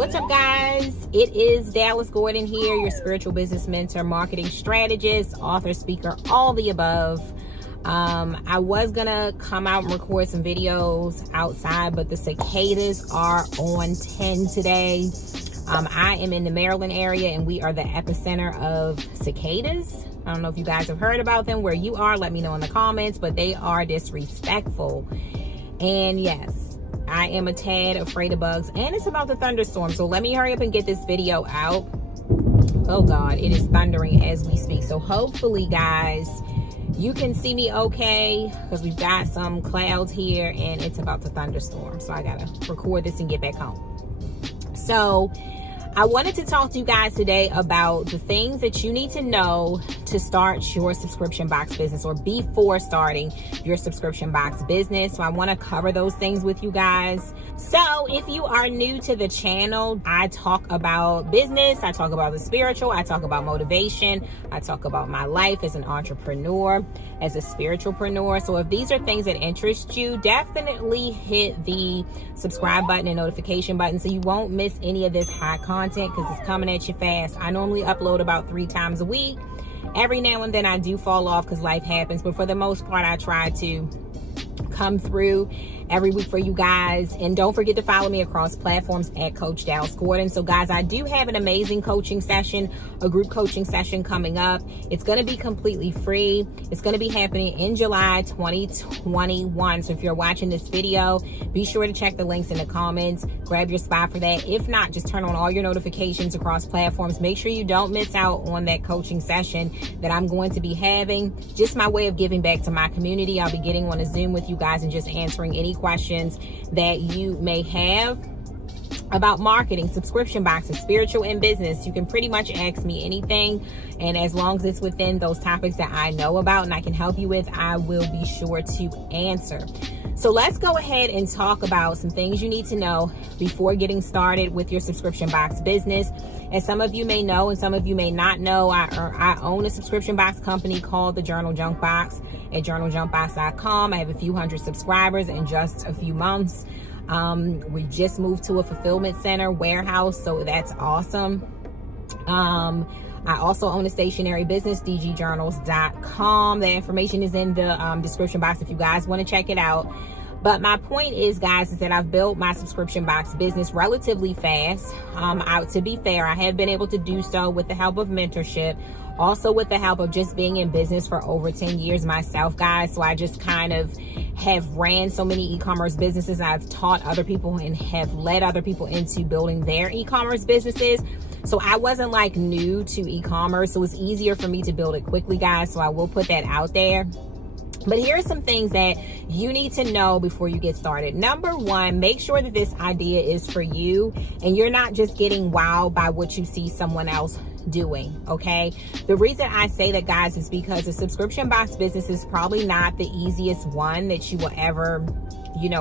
What's up, guys? It is Dallas Gordon here, your spiritual business mentor, marketing strategist, author, speaker, all the above. I was gonna come out and record some videos outside, but the cicadas are on 10 today. I am in the Maryland area and we are the epicenter of cicadas. I don't know if you guys have heard about them where you are. Let me know in the comments, but they are disrespectful. And yes, I am a tad afraid of bugs, and it's about the thunderstorm. So let me hurry up and get this video out. Oh God, it is thundering as we speak. So hopefully, guys, you can see me okay, because we've got some clouds here and it's about to thunderstorm. So I gotta record this and get back home. So I wanted to talk to you guys today about the things that you need to know to start your subscription box business, or before starting your subscription box business. So I want to cover those things with you guys. So if you are new to the channel, I talk about business, I talk about the spiritual, I talk about motivation, I talk about my life as an entrepreneur, as a spiritualpreneur. So if these are things that interest you, definitely hit the subscribe button and notification button so you won't miss any of this high content, because it's coming at you fast. I normally upload about 3 times a week. Every now and then I do fall off because life happens, but for the most part I try to come through every week for you guys. And don't forget to follow me across platforms at Coach Dallas Gordon. So guys, I do have an amazing coaching session, a group coaching session coming up. It's going to be completely free. It's going to be happening in July 2021. So if you're watching this video, be sure to check the links in the comments, grab your spot for that. If not, just turn on all your notifications across platforms. Make sure you don't miss out on that coaching session that I'm going to be having. Just my way of giving back to my community. I'll be getting on a Zoom with you guys and just answering any questions that you may have about marketing, subscription boxes, spiritual, and business. You can pretty much ask me anything, and as long as it's within those topics that I know about and I can help you with, I will be sure to answer. So let's go ahead and talk about some things you need to know before getting started with your subscription box business. As some of you may know and some of you may not know, I own a subscription box company called the Journal Junk Box at journaljunkbox.com. I have a few hundred subscribers in just a few months. We just moved to a fulfillment center warehouse, so that's awesome. I also own a stationery business, dgjournals.com. The information is in the description box if you guys want to check it out. But my point is, guys, is that I've built my subscription box business relatively fast. To be fair, I have been able to do so with the help of mentorship, also with the help of just being in business for over 10 years myself, guys. So I just kind of have ran so many e-commerce businesses. I've taught other people and have led other people into building their e-commerce businesses. So I wasn't like new to e-commerce, so it's easier for me to build it quickly, guys. So I will put that out there. But here are some things that you need to know before you get started. Number one, make sure that this idea is for you and you're not just getting wowed by what you see someone else doing, okay? The reason I say that, guys, is because a subscription box business is probably not the easiest one that you will ever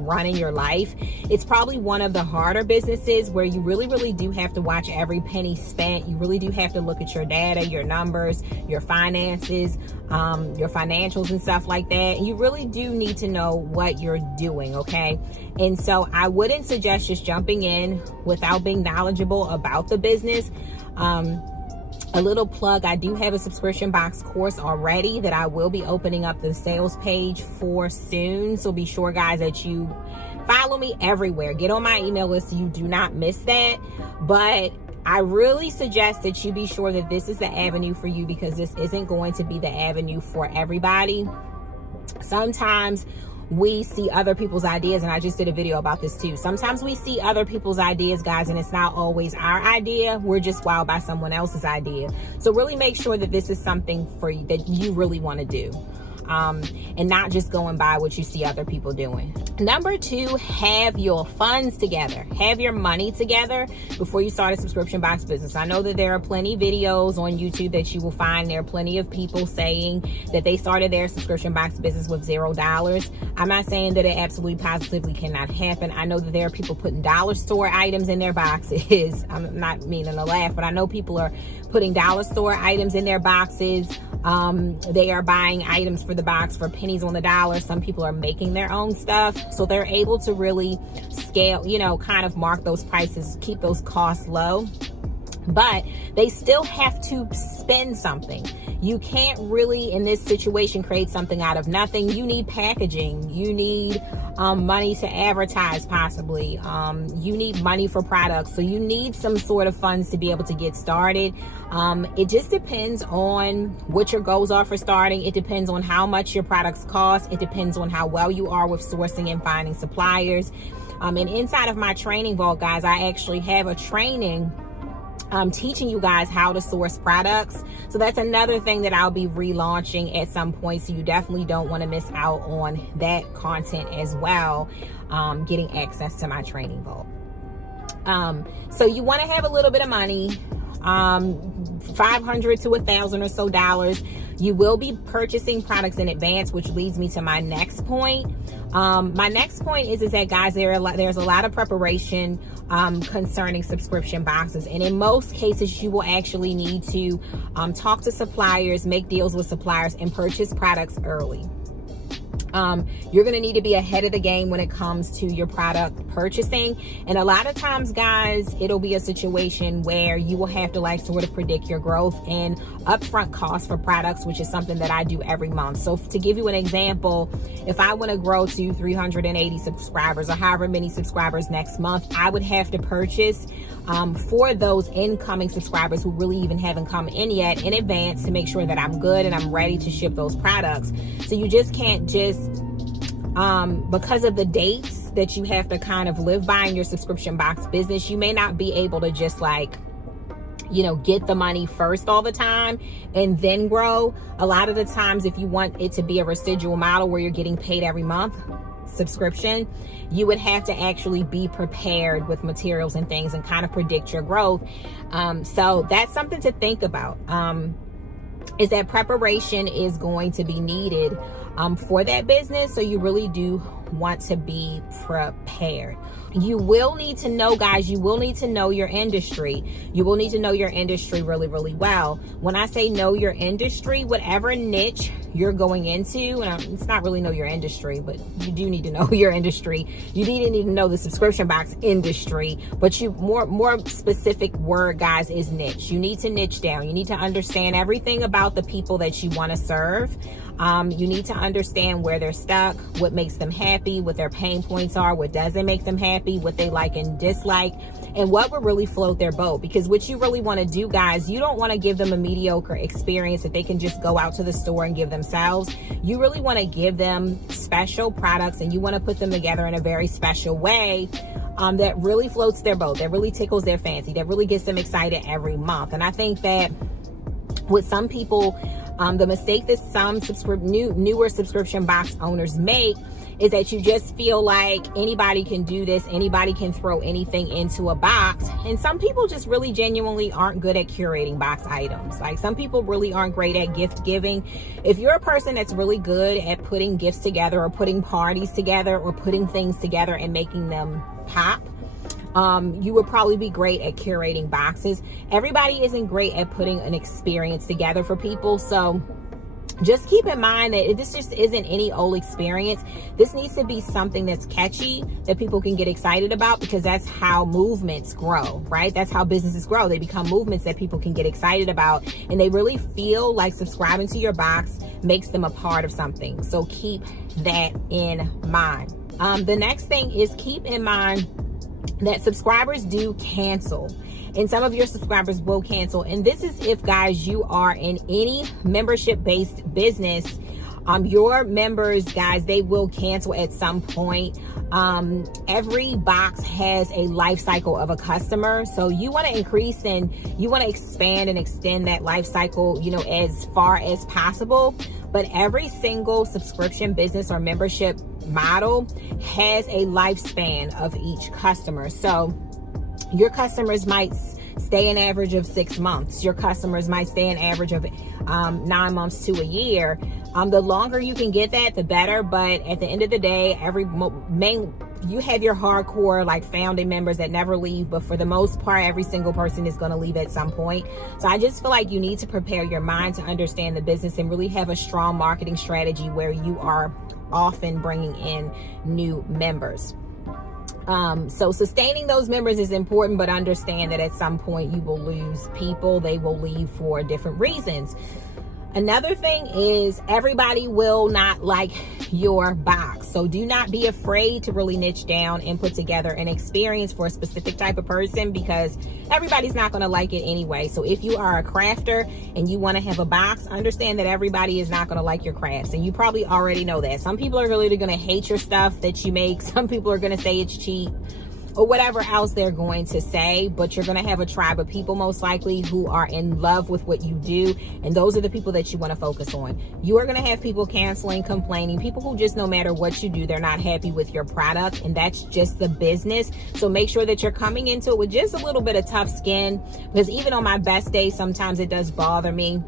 run in your life. It's probably one of the harder businesses where you really do have to watch every penny spent. You really do have to look at your data, your numbers, your finances, your financials and stuff like that. And you really do need to know what you're doing, okay? And so I wouldn't suggest just jumping in without being knowledgeable about the business. A little plug, I do have a subscription box course already that I will be opening up the sales page for soon. So be sure, guys, that you follow me everywhere. Get on my email list so you do not miss that. But I really suggest that you be sure that this is the avenue for you, because this isn't going to be the avenue for everybody. Sometimes we see other people's ideas, and I just did a video about this too. Sometimes we see other people's ideas, guys, and it's not always our idea. We're just wowed by someone else's idea. So really make sure that this is something for you that you really want to do. And not just going by what you see other people doing. Number two, have your funds together. Have your money together before you start a subscription box business. I know that there are plenty of videos on YouTube that you will find. There are plenty of people saying that they started their subscription box business with $0. I'm not saying that it absolutely positively cannot happen. I know that there are people putting dollar store items in their boxes. I'm not meaning to laugh, but I know people are putting dollar store items in their boxes. They are buying items for the the box for pennies on the dollar. Some people are making their own stuff, so they're able to really scale, kind of mark those prices, keep those costs low. But they still have to spend something. You can't really, in this situation, create something out of nothing. You need packaging. You need money to advertise, possibly. You need money for products. So you need some sort of funds to be able to get started. It just depends on what your goals are for starting. It depends on how much your products cost. It depends on how well you are with sourcing and finding suppliers. And inside of my training vault, guys, I actually have a training teaching you guys how to source products. So that's another thing that I'll be relaunching at some point. So you definitely don't want to miss out on that content as well, getting access to my training vault. So you want to have a little bit of money, $500 to $1,000 or so dollars. You will be purchasing products in advance, which leads me to my next point. My next point is that, guys, there's a lot of preparation concerning subscription boxes. And in most cases, you will actually need to talk to suppliers, make deals with suppliers, and purchase products early. You're going to need to be ahead of the game when it comes to your product purchasing. And a lot of times, guys, it'll be a situation where you will have to sort of predict your growth and upfront costs for products, which is something that I do every month. So to give you an example, if I want to grow to 380 subscribers or however many subscribers next month, I would have to purchase for those incoming subscribers who really even haven't come in yet in advance to make sure that I'm good and I'm ready to ship those products. So you just can't because of the dates that you have to kind of live by in your subscription box business, you may not be able to just get the money first all the time and then grow. A lot of the times, if you want it to be a residual model where you're getting paid every month, subscription, you would have to actually be prepared with materials and things and kind of predict your growth. So that's something to think about. Is that preparation is going to be needed for that business. So you really do want to be prepared. You will need to know, guys, you will need to know your industry. You will need to know your industry really, really well. When I say know your industry, whatever niche you're going into, and it's not really know your industry, but you do need to know your industry. You need to know the subscription box industry, but more specific word, guys, is niche. You need to niche down. You need to understand everything about the people that you want to serve. You need to understand where they're stuck, what makes them happy, what their pain points are, what doesn't make them happy, what they like and dislike, and what would really float their boat. Because what you really want to do, guys, you don't want to give them a mediocre experience that they can just go out to the store and give themselves. You really want to give them special products, and you want to put them together in a very special way that really floats their boat, that really tickles their fancy, that really gets them excited every month. And I think that with some people, the mistake that some newer subscription box owners make is that you just feel like anybody can do this, anybody can throw anything into a box. And some people just really genuinely aren't good at curating box items. Some people really aren't great at gift giving. If you're a person that's really good at putting gifts together or putting parties together or putting things together and making them pop, you would probably be great at curating boxes. Everybody isn't great at putting an experience together for people. So just keep in mind that this just isn't any old experience. This needs to be something that's catchy, that people can get excited about, because that's how movements grow, right? That's how businesses grow. They become movements that people can get excited about, and they really feel like subscribing to your box makes them a part of something. So keep that in mind. The next thing is keep in mind that subscribers do cancel, and some of your subscribers will cancel. And this is if, guys, you are in any membership-based business. Your members, guys, they will cancel at some point. Every box has a life cycle of a customer. So you want to increase and you want to expand and extend that life cycle, as far as possible. But every single subscription business or membership model has a lifespan of each customer. So your customers might stay an average of 6 months. Your customers might stay an average of 9 months to a year. The longer you can get that, the better. But at the end of the day, every main you have your hardcore like founding members that never leave, but for the most part, every single person is going to leave at some point. So I just feel like you need to prepare your mind to understand the business and really have a strong marketing strategy where you are often bringing in new members. So sustaining those members is important, but understand that at some point you will lose people. They will leave for different reasons. Another thing is everybody will not like your box. So do not be afraid to really niche down and put together an experience for a specific type of person, because everybody's not going to like it anyway. So if you are a crafter and you want to have a box, understand that everybody is not going to like your crafts. And you probably already know that. Some people are really going to hate your stuff that you make. Some people are going to say it's cheap, or whatever else they're going to say, but you're going to have a tribe of people most likely who are in love with what you do, and those are the people that you want to focus on. You are going to have people canceling, complaining, people who just no matter what you do, they're not happy with your product, and that's just the business. So make sure that you're coming into it with just a little bit of tough skin, because even on my best days, sometimes it does bother me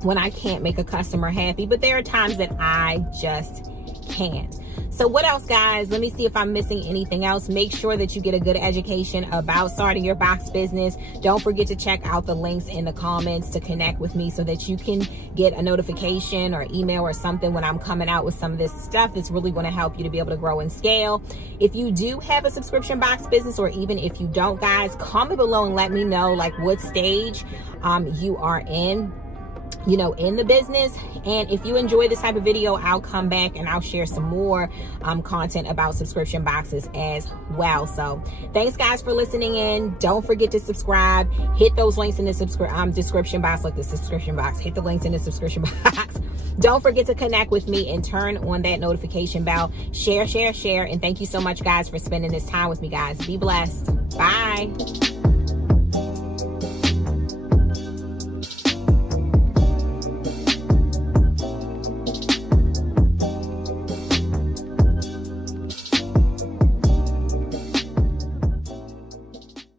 when I can't make a customer happy, but there are times that I just can't. So what else, guys? Let me see if I'm missing anything else. Make sure that you get a good education about starting your box business. Don't forget to check out the links in the comments to connect with me so that you can get a notification or email or something when I'm coming out with some of this stuff that's really going to help you to be able to grow and scale. If you do have a subscription box business, or even if you don't, guys, comment below and let me know like what stage you are in the business. And if you enjoy this type of video, I'll come back and I'll share some more content about subscription boxes as well. So thanks, guys, for listening in. Don't forget to subscribe. Hit those links in the description box, like the subscription box. Hit the links in the description box. Don't forget to connect with me and turn on that notification bell. Share. And thank you so much, guys, for spending this time with me, guys. Be blessed. Bye.